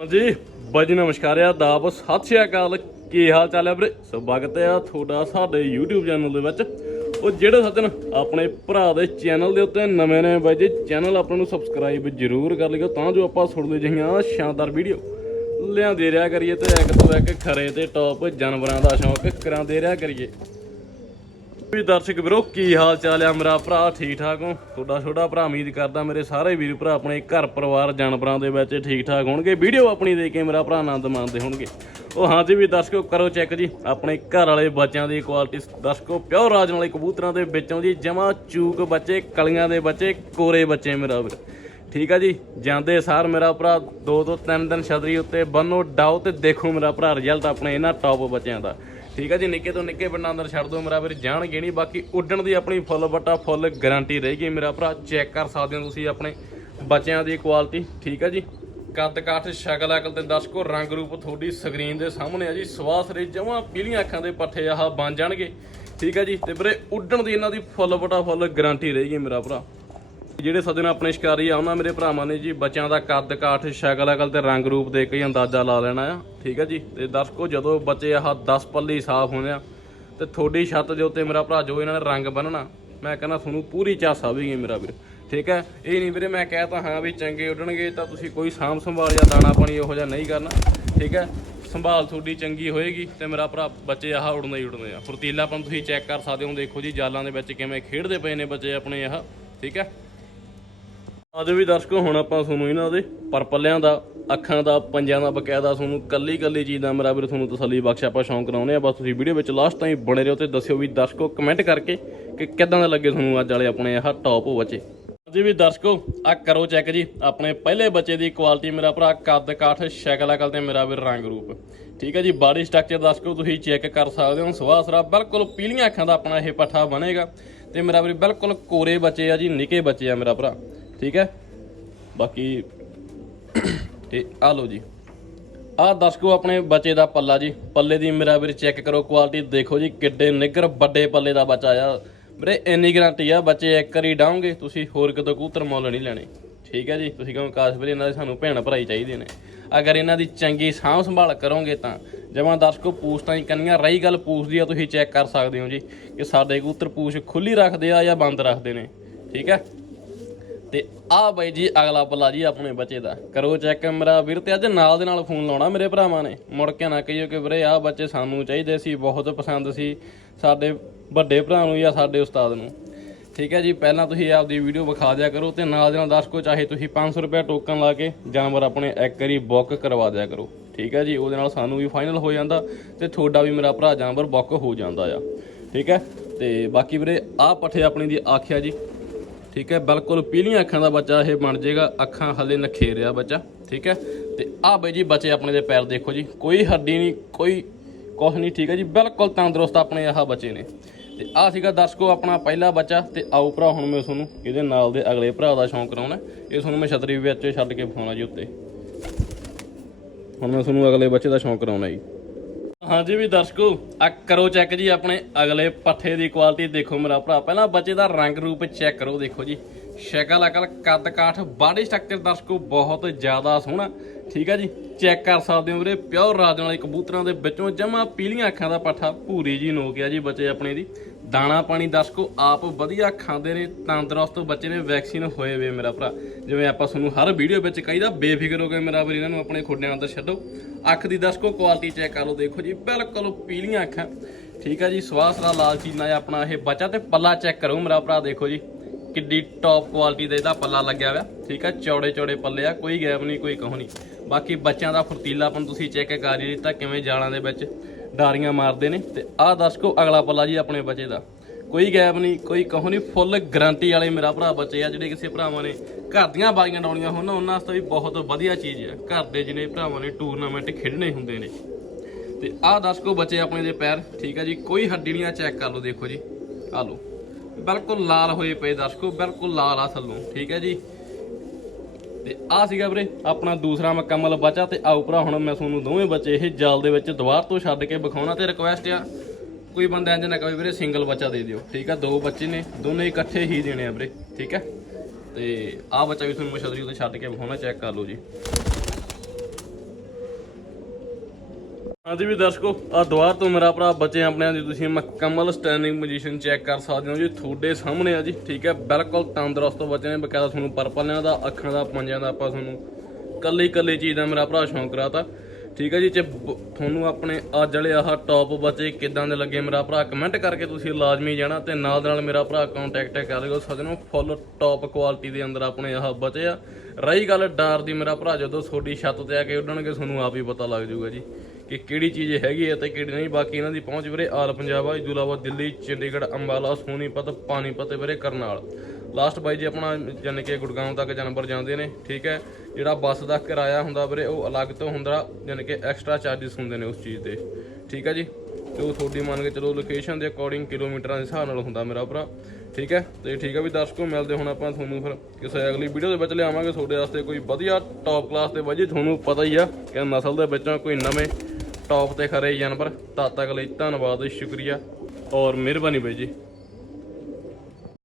ਹਾਂਜੀ ਬਾਜੀ ਨਮਸਕਾਰ ਆ ਦਾਬ ਸਤਿ ਸ਼੍ਰੀ ਅਕਾਲ। ਕੀ ਹਾਲ ਚਾਲ ਹੈ ਵੀਰੇ? ਸਵਾਗਤ ਹੈ ਤੁਹਾਡਾ ਸਾਡੇ YouTube ਚੈਨਲ ਦੇ ਵਿੱਚ। ਉਹ ਜਿਹੜੇ ਸੱਜਣ ਆਪਣੇ ਭਰਾ ਦੇ ਚੈਨਲ ਦੇ ਉੱਤੇ ਨਵੇਂ ਨੇ ਬਾਈ ਜੀ ਚੈਨਲ ਆਪਾਂ ਨੂੰ ਸਬਸਕ੍ਰਾਈਬ ਜ਼ਰੂਰ ਕਰ ਲਿਓ, ਤਾਂ ਜੋ ਆਪਾਂ ਸੁਣਦੇ ਜਿਹੀਆਂ ਸ਼ਾਨਦਾਰ ਵੀਡੀਓ ਲਿਆਂਦੇ ਰਿਹਾ ਕਰੀਏ ਤੇ ਇੱਕ ਤੋਂ ਇੱਕ ਖਰੇ ਤੇ ਟੌਪ ਜਾਨਵਰਾਂ ਦਾ ਸ਼ੌਂਕ ਕਰਾਉਂਦੇ ਰਿਹਾ ਕਰੀਏ। ਵੀ ਦਰਸ਼ਕ ਵੀਰੋ, ਕੀ ਹਾਲ ਚਾਲ ਆ ਮੇਰਾ ਭਰਾ? ਠੀਕ ਠਾਕ ਹੋ? ਤੁਹਾਡਾ ਛੋਟਾ ਭਰਾ ਉਮੀਦ ਕਰਦਾ ਮੇਰੇ ਸਾਰੇ ਵੀਰ ਭਰਾ ਆਪਣੇ ਘਰ ਪਰਿਵਾਰ, ਜਾਨਵਰਾਂ ਦੇ ਵਿੱਚ ਠੀਕ ਠਾਕ ਹੋਣਗੇ। ਵੀਡੀਓ ਆਪਣੀ ਦੇ ਕੇ ਮੇਰਾ ਭਰਾ ਆਨੰਦ ਮਾਣਦੇ ਹੋਣਗੇ। ਉਹ ਹਾਂਜੀ ਵੀ ਦਰਸ਼ਕੋ, ਕਰੋ ਚੈੱਕ ਜੀ। ਆਪਣੇ ਘਰ ਵਾਲੇ ਬੱਚਿਆਂ ਦੀ ਕੁਆਲਿਟੀ ਦਰਸ਼ਕੋ ਪਿਓਰ ਰਾਜ ਵਾਲੇ ਕਬੂਤਰਾਂ ਦੇ ਵਿੱਚੋਂ ਜੀ ਜਮਾ ਚੂਕ ਬੱਚੇ, ਕਲੀਆਂ ਦੇ ਬੱਚੇ, ਕੋਰੇ ਬੱਚੇ ਮੇਰਾ ਵੀਰ। ਠੀਕ ਆ ਜੀ? ਜਾਂਦੇ ਸਾਰ ਮੇਰਾ ਭਰਾ, ਦੋ ਤੋਂ ਤਿੰਨ ਦਿਨ ਛਤਰੀ ਉੱਤੇ ਬੰਨੋ, ਡਾਓ ਤੇ ਦੇਖੋ ਮੇਰਾ ਭਰਾ ਰਿਜ਼ਲਟ ਆਪਣੇ ਇਹਨਾਂ ਟੌਪ ਬੱਚਿਆਂ ਦਾ। ਠੀਕ ਆ ਜੀ, ਨਿੱਕੇ ਤੋਂ ਨਿੱਕੇ ਪਿੰਡਾਂ ਅੰਦਰ ਛੱਡ ਦਿਓ ਮੇਰਾ ਵੀਰ ਜਾਣਗੇ ਨਹੀਂ, ਬਾਕੀ ਉੱਡਣ ਦੀ ਆਪਣੀ ਫੁੱਲ ਬੱਟਾ ਫੁੱਲ ਗਾਰੰਟੀ ਰਹੇਗੀ ਮੇਰਾ ਭਰਾ, ਚੈੱਕ ਕਰ ਸਕਦੇ ਹੋ ਤੁਸੀਂ ਆਪਣੇ ਬੱਚਿਆਂ ਦੀ ਕੁਆਲਿਟੀ ਠੀਕ ਆ ਜੀ। ਕੱਦ ਕਾਠ, ਸ਼ਕਲ ਅਕਲ ਤੇ ਦੱਸ ਦਰਸ਼ਕੋ ਰੰਗ ਰੂਪ ਤੁਹਾਡੀ ਸਕਰੀਨ ਦੇ ਸਾਹਮਣੇ ਆ ਜੀ। ਸਵਾਸ ਰੇ ਜਮਾਂ ਪੀਲੀਆਂ ਅੱਖਾਂ ਦੇ ਪੱਠੇ ਆਹ ਬਣ ਜਾਣਗੇ, ਠੀਕ ਆ ਜੀ। ਤੇ ਵੀਰੇ, ਉੱਡਣ ਦੀ ਇਹਨਾਂ ਦੀ ਫੁੱਲ ਬੱਟਾ ਫੁੱਲ ਗਾਰੰਟੀ ਰਹੇਗੀ ਮੇਰਾ ਭਰਾ। ਜਿਹੜੇ ਸੱਜਣ ਆਪਣੇ ਸ਼ਿਕਾਰੀ ਆ, ਉਹਨਾਂ ਮੇਰੇ ਭਰਾਵਾਂ ਨੇ ਜੀ, ਬੱਚਿਆਂ ਦਾ ਕੱਦ ਕਾਠ, ਸ਼ਕਲ ਅਕਲ ਤੇ ਰੰਗ ਰੂਪ ਦੇਖ ਕੇ ਹੀ ਅੰਦਾਜ਼ਾ ਲਾ ਲੈਣਾ ਆ। ਠੀਕ ਹੈ ਜੀ? ਤੇ ਦਰਸ਼ਕੋ, ਜਦੋਂ ਬੱਚੇ ਆਹ 10 ਪੱਲੀ ਸਾਫ਼ ਹੁੰਦੇ ਆ, ਤੇ ਤੁਹਾਡੀ ਛੱਤ ਦੇ ਉੱਤੇ ਮੇਰਾ ਭਰਾ ਜੋ ਇਹਨਾਂ ਨੇ ਰੰਗ ਬੰਨਣਾ, ਮੈਂ ਕਹਿੰਦਾ ਤੁਹਾਨੂੰ ਪੂਰੀ ਚਾਸ ਆਵੇਗੀ ਮੇਰਾ ਵੀਰ। ਠੀਕ ਹੈ ਇਹ ਨਹੀਂ ਵੀਰੇ, ਮੈਂ ਕਹਿ ਤਾ ਹਾਂ ਵੀ ਚੰਗੇ ਉੱਡਣਗੇ, ਤਾਂ ਤੁਸੀਂ ਕੋਈ ਸਾਂਭ ਸੰਭਾਲ ਜਾਂ ਦਾਣਾ ਪਾਣੀ ਇਹੋ ਜਿਹਾ ਨਹੀਂ ਕਰਨਾ। ਠੀਕ ਹੈ ਸੰਭਾਲ ਤੁਹਾਡੀ ਚੰਗੀ ਹੋਏਗੀ, ਤੇ ਮੇਰਾ ਭਰਾ ਬੱਚੇ ਆਹ ਉੜਨੇ ਹੀ ਉੜਨੇ ਆ। ਫੁਰਤੀਲਾਪਨ ਤੁਸੀਂ ਚੈੱਕ ਕਰ ਸਕਦੇ ਹੋ, ਦੇਖੋ ਜੀ, ਜਾਲਾਂ ਦੇ ਵਿੱਚ ਕਿਵੇਂ ਖੇਡਦੇ ਪਏ ਨੇ ਬੱਚੇ ਆਪਣੇ ਆਹ। ਠੀਕ ਹੈ ਅੱਜ ਵੀ ਦਰਸ਼ਕੋ, ਹੁਣ ਆਪਾਂ ਤੁਹਾਨੂੰ ਇਹਨਾਂ ਦੇ ਪਰਪੱਲਿਆਂ ਦਾ, ਅੱਖਾਂ ਦਾ, ਪੰਜਾਂ ਦਾ, ਬਕਾਇਦਾ ਤੁਹਾਨੂੰ ਕੱਲੀ ਕੱਲੀ ਚੀਜ਼ ਦਾ ਮੇਰਾ ਵੀਰ ਤੁਹਾਨੂੰ ਤਸੱਲੀ ਬਖਸ਼ ਆਪਾਂ ਸ਼ੌਂਕ ਕਰਾਉਨੇ ਆ ਬਸ ਤੁਸੀਂ ਵੀਡੀਓ ਵਿੱਚ ਲਾਸਟ ਤਾਈਂ ਬਣੇ ਰਹੋ ਤੇ ਦੱਸਿਓ ਵੀ ਦਰਸ਼ਕੋ ਕਮੈਂਟ ਕਰਕੇ ਕਿ ਕਿੱਦਾਂ ਦੇ ਲੱਗੇ ਤੁਹਾਨੂੰ ਅੱਜ ਵਾਲੇ ਆਪਣੇ ਆਹ ਟੌਪ ਬੱਚੇ। ਜੀ ਵੀ ਦਰਸ਼ਕੋ ਆ ਕਰੋ ਚੈੱਕ ਜੀ, ਆਪਣੇ ਪਹਿਲੇ ਬੱਚੇ ਦੀ ਕੁਆਲਿਟੀ ਮੇਰਾ ਭਰਾ ਕੱਦ ਕਾਠ, ਸ਼ਕਲ ਅਕਲ ਤੇ ਮੇਰਾ ਵੀਰ ਰੰਗ ਰੂਪ। ਠੀਕ ਹੈ ਜੀ ਬਾਡੀ ਸਟਰਕਚਰ ਦਰਸ਼ਕੋ, ਤੁਸੀਂ ਚੈੱਕ ਕਰ ਸਕਦੇ ਹੋ, ਸੁਆਹ ਸਰਾ ਬਿਲਕੁਲ ਪੀਲੀਆਂ ਅੱਖਾਂ ਦਾ ਆਪਣਾ ਇਹ ਪੱਠਾ ਬਣੇਗਾ। ਤੇ ਮੇਰਾ ਵੀਰ ਬਿਲਕੁਲ ਕੋਰੇ ਬੱਚੇ ਆ ਜੀ, ਨਿੱਕੇ ਬੱਚੇ ਆ ਮੇਰਾ ਭਰਾ। ਠੀਕ ਹੈ? ਬਾਕੀ ਇਹ ਆ ਲਓ ਜੀ। ਆ ਦਰਸ਼ਕੋ ਆਪਣੇ ਬੱਚੇ ਦਾ ਪੱਲਾ ਜੀ। ਪੱਲੇ ਦੀ ਮੇਰਾ ਵੀਰ ਚੈੱਕ ਕਰੋ ਕੁਆਲਿਟੀ ਦੇਖੋ ਜੀ, ਕਿੱਡੇ ਨਿੱਗਰ ਵੱਡੇ ਪੱਲੇ ਦਾ ਬੱਚਾ ਆ। ਵੀਰੇ, ਇੰਨੀ ਗਰੰਟੀ ਆ, ਬੱਚੇ ਇੱਕ ਵਾਰੀ ਡਾਉਂਗੇ ਤੁਸੀਂ ਹੋਰ ਕਿਤੋਂ ਕਬੂਤਰ ਮੁੱਲ ਨਹੀਂ ਲੈਣੇ। ਠੀਕ ਹੈ ਜੀ? ਤੁਸੀਂ ਕਹੋ ਕਾਸ਼ ਵੀਰੇ ਇਹਨਾਂ ਦੇ ਸਾਨੂੰ ਭੈਣ ਭਰਾਈ ਚਾਹੀਦੇ ਨੇ। ਅਗਰ ਇਹਨਾਂ ਦੀ ਚੰਗੀ ਸਾਂਭ ਸੰਭਾਲ ਕਰੋਗੇ ਤਾਂ, ਜਮਾਂ ਦਰਸ਼ਕੋ ਪੂਛ ਤਾਂ ਹੀ ਕੰਨੀਆਂ, ਰਹੀ ਗੱਲ ਪੂਛ ਦੀ ਆ, ਤੁਸੀਂ ਚੈੱਕ ਕਰ ਸਕਦੇ ਹੋ ਜੀ, ਕਿ ਸਾਡੇ ਕਬੂਤਰ ਪੂਛ ਖੁੱਲੀ ਰੱਖਦੇ ਆ ਜਾਂ ਬੰਦ ਰੱਖਦੇ ਨੇ। ਠੀਕ ਹੈ? ਤੇ ਆ ਬਾਈ ਜੀ, ਅਗਲਾ ਪੱਲਾ ਜੀ ਆਪਣੇ ਬੱਚੇ ਦਾ। ਕਰੋ ਚੈੱਕ ਮੇਰਾ ਵੀਰ, ਤੇ ਅੱਜ ਨਾਲ ਦੇ ਨਾਲ ਫੋਨ ਲਾਉਣਾ ਮੇਰੇ ਭਰਾਵਾਂ ਨੇ। ਮੁੜ ਕੇ ਨਾ ਕਹੀਓ ਕਿ ਵੀਰੇ, ਆ ਬੱਚੇ ਸਾਨੂੰ ਚਾਹੀਦੇ ਸੀ, ਬਹੁਤ ਪਸੰਦ ਸੀ, ਸਾਡੇ ਵੱਡੇ ਭਰਾ ਨੂੰ ਜਾਂ ਸਾਡੇ ਉਸਤਾਦ ਨੂੰ। ਠੀਕ ਹੈ ਜੀ, ਪਹਿਲਾਂ ਤੁਸੀਂ ਆਪਦੀ ਵੀਡੀਓ ਵਿਖਾ ਦਿਆ ਕਰੋ ਤੇ ਨਾਲ ਦੇ ਨਾਲ ਦੱਸ ਦਰਸ਼ਕੋ ਚਾਹੇ ਤੁਸੀਂ 500 ਰੁਪਏ ਟੋਕਨ ਲਾ ਕੇ ਜਾਨਵਰ ਆਪਣੇ ਇੱਕ ਵਾਰੀ ਬੁੱਕ ਕਰਵਾ ਦਿਆ ਕਰੋ। ਠੀਕ ਹੈ ਜੀ, ਉਹਦੇ ਨਾਲ ਸਾਨੂੰ ਵੀ ਫਾਈਨਲ ਹੋ ਜਾਂਦਾ ਤੇ ਤੁਹਾਡਾ ਵੀ ਮੇਰਾ ਭਰਾ ਜਾਨਵਰ ਬੁੱਕ ਹੋ ਜਾਂਦਾ ਆ। ਠੀਕ ਹੈ, ਤੇ ਬਾਕੀ ਵੀਰੇ, ਆਹ ਪੱਠੇ ਆਪਣੀ ਦੀ ਆਖਿਆ ਜੀ। ਠੀਕ ਹੈ, ਬਿਲਕੁਲ ਪੀਲੀਆਂ ਅੱਖਾਂ ਦਾ ਬੱਚਾ ਇਹ ਬਣ ਜਾਏਗਾ, ਅੱਖਾਂ ਹਲੇ ਨਖੇ ਰਿਹਾ ਬੱਚਾ, ਠੀਕ ਹੈ। ਤੇ ਆਹ ਬਈ ਜੀ ਬੱਚੇ ਆਪਣੇ ਦੇ ਪੈਰ ਦੇਖੋ ਜੀ, ਕੋਈ ਹੱਡੀ ਨਹੀਂ, ਕੋਈ ਕੁਛ ਨਹੀਂ, ਠੀਕ ਹੈ ਜੀ, ਬਿਲਕੁਲ ਤੰਦਰੁਸਤ ਆਪਣੇ ਆਹ ਬੱਚੇ ਨੇ। ਤੇ ਆਹ ਸੀਗਾ ਦਰਸ਼ਕੋ ਆਪਣਾ ਪਹਿਲਾ ਬੱਚਾ, ਤੇ ਆਓ ਭਰਾ, ਹੁਣ ਮੈਂ ਤੁਹਾਨੂੰ ਇਹਦੇ ਨਾਲ ਦੇ ਅਗਲੇ ਭਰਾ ਦਾ ਸ਼ੌਂਕ ਕਰਾਉਣਾ। ਇਹ ਤੁਹਾਨੂੰ ਮੈਂ ਛਤਰੀ ਵਿੱਚ ਛੱਡ ਕੇ ਵਿਖਾਉਣਾ ਜੀ ਉੱਤੇ। ਹੁਣ ਮੈਂ ਤੁਹਾਨੂੰ ਅਗਲੇ ਬੱਚੇ ਦਾ ਸ਼ੌਂਕ ਕਰਾਉਣਾ ਜੀ। ਹਾਂਜੀ ਵੀ ਦਰਸ਼ਕੋ, ਆ ਕਰੋ ਚੈੱਕ ਜੀ ਆਪਣੇ ਅਗਲੇ ਪੱਠੇ ਦੀ ਕੁਆਲਿਟੀ ਦੇਖੋ ਮੇਰਾ ਭਰਾ। ਪਹਿਲਾਂ ਬੱਚੇ ਦਾ ਰੰਗ ਰੂਪ ਚੈੱਕ ਕਰੋ ਦੇਖੋ ਜੀ। ਸ਼ਕਲ ਅਕਲ, ਕੱਦ ਕਾਠ, ਬਾਡੀ ਸਟਰਕਚਰ ਦਰਸ਼ਕੋ ਬਹੁਤ ਜ਼ਿਆਦਾ ਸੋਹਣਾ। ਠੀਕ ਹੈ ਜੀ? ਚੈੱਕ ਕਰ ਸਕਦੇ ਹੋ ਵੀਰੇ, ਪਿਓਰ ਰਾਜਨ ਵਾਲੇ ਕਬੂਤਰਾਂ ਦੇ ਵਿੱਚੋਂ ਜਮਾ ਪੀਲੀਆਂ ਅੱਖਾਂ ਦਾ ਪੱਠਾ ਭੂਰੀ ਜੀ ਨੋ ਗਿਆ ਜੀ ਬੱਚੇ ਆਪਣੇ ਦੀ। ਦਾਣਾ ਪਾਣੀ ਦਰਸ਼ਕੋ ਆਪ ਵਧੀਆ ਖਾਂਦੇ ਨੇ, ਤੰਦਰੁਸਤ ਬੱਚੇ ਨੇ ਵੈਕਸੀਨ ਹੋਏ ਵੇ ਮੇਰਾ ਭਰਾ। ਜਿਵੇਂ ਆਪਾਂ ਤੁਹਾਨੂੰ ਹਰ ਵੀਡੀਓ ਵਿੱਚ ਕਹੀਦਾ, ਬੇਫਿਕਰ ਹੋ ਕੇ ਮੇਰਾ ਵੀਰ, ਇਹਨਾਂ ਨੂੰ ਆਪਣੇ ਖੁੱਡਿਆਂ ਅੰਦਰ ਛੱਡੋ। ਅੱਖ ਦੀ ਦਰਸ਼ਕੋ ਕੁਆਲਿਟੀ ਚੈੱਕ ਕਰ ਲਓ, ਦੇਖੋ ਜੀ, ਬਿਲਕੁਲ ਪੀਲੀਆਂ ਅੱਖਾਂ। ਠੀਕ ਆ ਜੀ ਸਵਾਸਰਾ ਲਾਲ ਚੀਨਾ ਹੈ ਆਪਣਾ ਇਹ ਬੱਚਾ ਤੇ ਪੱਲਾ ਚੈੱਕ ਕਰੋ ਮੇਰਾ ਭਰਾ, ਦੇਖੋ ਜੀ। ਕਿੱਡੀ ਟੌਪ ਕੁਆਲਿਟੀ ਦਾ ਇਹਦਾ ਪੱਲਾ ਲੱਗਿਆ ਹੋਇਆ। ਠੀਕ ਆ, ਚੌੜੇ ਚੌੜੇ ਪੱਲੇ ਆ, ਕੋਈ ਗੈਪ ਨਹੀਂ, ਕੋਈ ਕਹੋ ਨਹੀਂ। ਬਾਕੀ ਬੱਚਿਆਂ ਦਾ ਫੁਰਤੀਲਾਪਨ ਤੁਸੀਂ ਚੈੱਕ ਕਰ ਹੀ ਤਾਂ ਕਿਵੇਂ ਜਾਲਾਂ ਦੇ ਵਿੱਚ ਡਾਰੀਆਂ ਮਾਰਦੇ ਨੇ। ਤੇ ਆਹ ਦਰਸ਼ਕੋ ਅਗਲਾ ਪੱਲਾ ਜੀ ਆਪਣੇ ਬੱਚੇ ਦਾ। ਕੋਈ ਗੈਪ ਨਹੀਂ, ਕੋਈ ਕਹੋ ਨਹੀਂ ਫੁੱਲ ਗਰੰਟੀ ਵਾਲੇ ਮੇਰਾ ਭਰਾ ਬੱਚੇ ਆ, ਜਿਹੜੇ ਕਿਸੇ ਭਰਾਵਾਂ ਨੇ ਘਰ ਦੀਆਂ ਬਾਰੀਆਂ ਡਾਉਣੀਆਂ ਹੋਣ ਉਹਨਾਂ ਵਾਸਤੇ ਵੀ ਬਹੁਤ ਵਧੀਆ ਚੀਜ਼ ਆ। ਘਰ ਦੇ ਜਿਹਨੇ ਭਰਾਵਾਂ ਨੇ ਟੂਰਨਾਮੈਂਟ ਖੇਡਣੇ ਹੁੰਦੇ ਨੇ। ਤੇ ਆਹ ਦਰਸ਼ਕੋ ਬੱਚੇ ਆਪਣੇ ਦੇ ਪੈਰ। ਠੀਕ ਆ ਜੀ, ਕੋਈ ਹੱਡੀ ਨਹੀਂ ਆ ਚੈੱਕ ਕਰ ਲਓ, ਦੇਖੋ ਜੀ। ਆ ਲਓ। ਬਿਲਕੁਲ ਲਾਲ ਹੋਏ ਪਏ ਦਰਸ਼ਕੋ, ਬਿਲਕੁਲ ਲਾਲ ਆ ਥੱਲੋਂ, ਠੀਕ ਹੈ ਜੀ। ਤੇ ਆ ਸੀਗਾ ਵੀਰੇ, ਆਪਣਾ ਦੂਸਰਾ ਮੁਕੰਮਲ ਬੱਚਾ ਤੇ ਆਓ ਭਰਾ, ਹੁਣ ਮੈਂ ਤੁਹਾਨੂੰ ਦੋਵੇਂ ਬੱਚੇ ਇਹ ਜਾਲ ਦੇ ਵਿੱਚ ਦੁਬਾਰ ਤੋਂ ਛੱਡ ਕੇ ਵਿਖਾਉਣਾ ਤੇ ਰਿਕੁਐਸਟ ਆ। ਕੋਈ ਬੰਦਾ ਇੰਜ ਨਾ ਕਹੇ ਵੀਰੇ ਸਿੰਗਲ ਬੱਚਾ ਦੇ ਦਿਓ, ਠੀਕ ਆ, ਦੋ ਬੱਚੇ ਨੇ, ਦੋਨੇ ਇਕੱਠੇ ਹੀ ਦੇਣੇ ਆ ਵੀਰੇ, ਠੀਕ ਹੈ। ਤੇ ਆ ਬੱਚਾ ਵੀ ਤੁਹਾਨੂੰ ਮੈਂ ਛਤਰੀ ਛੱਡ ਕੇ ਵਿਖਾਉਣਾ ਚੈੱਕ ਕਰ ਲਓ ਜੀ। ਹਾਂਜੀ ਵੀ ਦਰਸ਼ਕੋ ਆ ਦੁਆਰ ਤੋਂ ਮੇਰਾ ਭਰਾ ਬੱਚੇ ਆਪਣਿਆਂ ਦੀ। ਤੁਸੀਂ ਮੁਕੰਮਲ ਸਟੈਂਡਿੰਗ ਪੋਜੀਸ਼ਨ ਚੈੱਕ ਕਰ ਸਕਦੇ ਹੋ ਜੀ। ਤੁਹਾਡੇ ਸਾਹਮਣੇ ਆ ਜੀ, ਠੀਕ ਹੈ, ਬਿਲਕੁਲ ਤੰਦਰੁਸਤ ਬੱਚੇ ਨੇ। ਬਕਾਇਦਾ ਤੁਹਾਨੂੰ ਪਰਪਲਿਆਂ ਦਾ, ਅੱਖਾਂ ਦਾ ਪੰਜਾਂ ਦਾ ਆਪਾਂ ਤੁਹਾਨੂੰ ਕੱਲੀ ਕੱਲੀ ਚੀਜ਼ ਦਾ ਮੇਰਾ ਭਰਾ ਸ਼ੌਂਕ ਕਰਾਤਾ। ਠੀਕ ਹੈ ਜੀ, ਜੇ ਤੁਹਾਨੂੰ ਆਪਣੇ ਅੱਜ ਵਾਲੇ ਆਹ ਟੌਪ ਬੱਚੇ ਕਿਦਾਂ ਦੇ ਲੱਗੇ ਮੇਰਾ ਭਰਾ ਕਮੈਂਟ ਕਰਕੇ ਤੁਸੀਂ ਲਾਜ਼ਮੀ ਜਾਣਾ ਤੇ ਨਾਲ ਨਾਲ ਮੇਰਾ ਭਰਾ ਕੰਟੈਕਟ ਕਰ ਲਿਓ। ਸਜਣੋ ਫੁੱਲ ਟੌਪ ਕੁਆਲਿਟੀ ਦੇ ਅੰਦਰ ਆਪਣੇ ਆਹ ਬੱਚੇ ਆ। ਰਹੀ ਗੱਲ ਡਰ ਦੀ ਮੇਰਾ ਭਰਾ, ਜਦੋਂ ਤੁਹਾਡੀ ਛੱਤ ਤੇ ਆ ਕੇ ਉੱਡਣਗੇ, ਤੁਹਾਨੂੰ ਆਪ ਹੀ ਪਤਾ ਲੱਗ ਜਾਊਗਾ ਜੀ। ਕਿ ਕਿਹੜੀ ਚੀਜ਼ ਹੈਗੀ ਹੈ ਤੇ ਕਿਹੜੀ ਨਹੀਂ। ਬਾਕੀ ਇਹਨਾਂ ਦੀ ਪਹੁੰਚ ਵੀਰੇ, ਆਲ ਪੰਜਾਬ ਆ। ਇਸ ਤੋਂ ਇਲਾਵਾ ਦਿੱਲੀ, ਚੰਡੀਗੜ੍ਹ, ਅੰਬਾਲਾ, ਸੋਨੀਪਤ, ਪਾਣੀਪਤ ਤੇ ਵੀਰੇ, ਕਰਨਾਲ। ਲਾਸਟ ਬਾਈ ਜੀ ਆਪਣਾ ਜਾਣੀ ਕਿ ਗੁੜਗਾਉਂ ਤੱਕ ਜਾਨਵਰ ਜਾਂਦੇ ਨੇ, ਠੀਕ ਹੈ। ਜਿਹੜਾ ਬੱਸ ਦਾ ਕਿਰਾਇਆ ਹੁੰਦਾ ਵੀਰੇ, ਉਹ ਅਲੱਗ ਤੋਂ ਹੁੰਦਾ, ਜਾਣੀ ਕਿ ਐਕਸਟਰਾ ਚਾਰजेस ਹੁੰਦੇ ਨੇ ਉਸ ਚੀਜ਼ ਦੇ ਠੀਕ ਹੈ ਜੀ? ਤੇ ਉਹ ਤੁਹਾਡੀ ਮੰਨ ਕੇ ਚਲੋ ਲੋਕੇਸ਼ਨ ਦੇ ਅਕੋਰਡਿੰਗ ਕਿਲੋਮੀਟਰਾਂ ਦੇ ਹਿਸਾਬ ਨਾਲ ਹੁੰਦਾ ਮੇਰਾ ਭਰਾ। ਠੀਕ ਹੈ? ਤੇ ਠੀਕ ਹੈ ਵੀ ਦਰਸ਼ਕੋ, ਮਿਲਦੇ ਹੁਣ ਆਪਾਂ ਤੁਹਾਨੂੰ ਫਿਰ ਕਿਸੇ ਅਗਲੀ ਵੀਡੀਓ ਦੇ ਵਿੱਚ ਲਿਆਵਾਂਗੇ। ਤੁਹਾਡੇ ਵਾਸਤੇ ਕੋਈ ਵਧੀਆ ਟੌਪ ਕਲਾਸ ਦੇ ਵਜੇ ਤੁਹਾਨੂੰ ਪਤਾ ਹੀ ਆ ਕਿ ਨਸਲ ਦੇ ਵਿੱਚੋਂ ਕੋਈ ਨਵੇਂ ਟੌਪ ਤੇ ਖਰੇ ਜਾਨਵਰ ਤਦ ਤੱਕ ਲਈ ਧੰਨਵਾਦ ਸ਼ੁਕਰੀਆ। ਔਰ ਮਿਹਰਬਾਨੀ ਬਾਈ ਜੀ।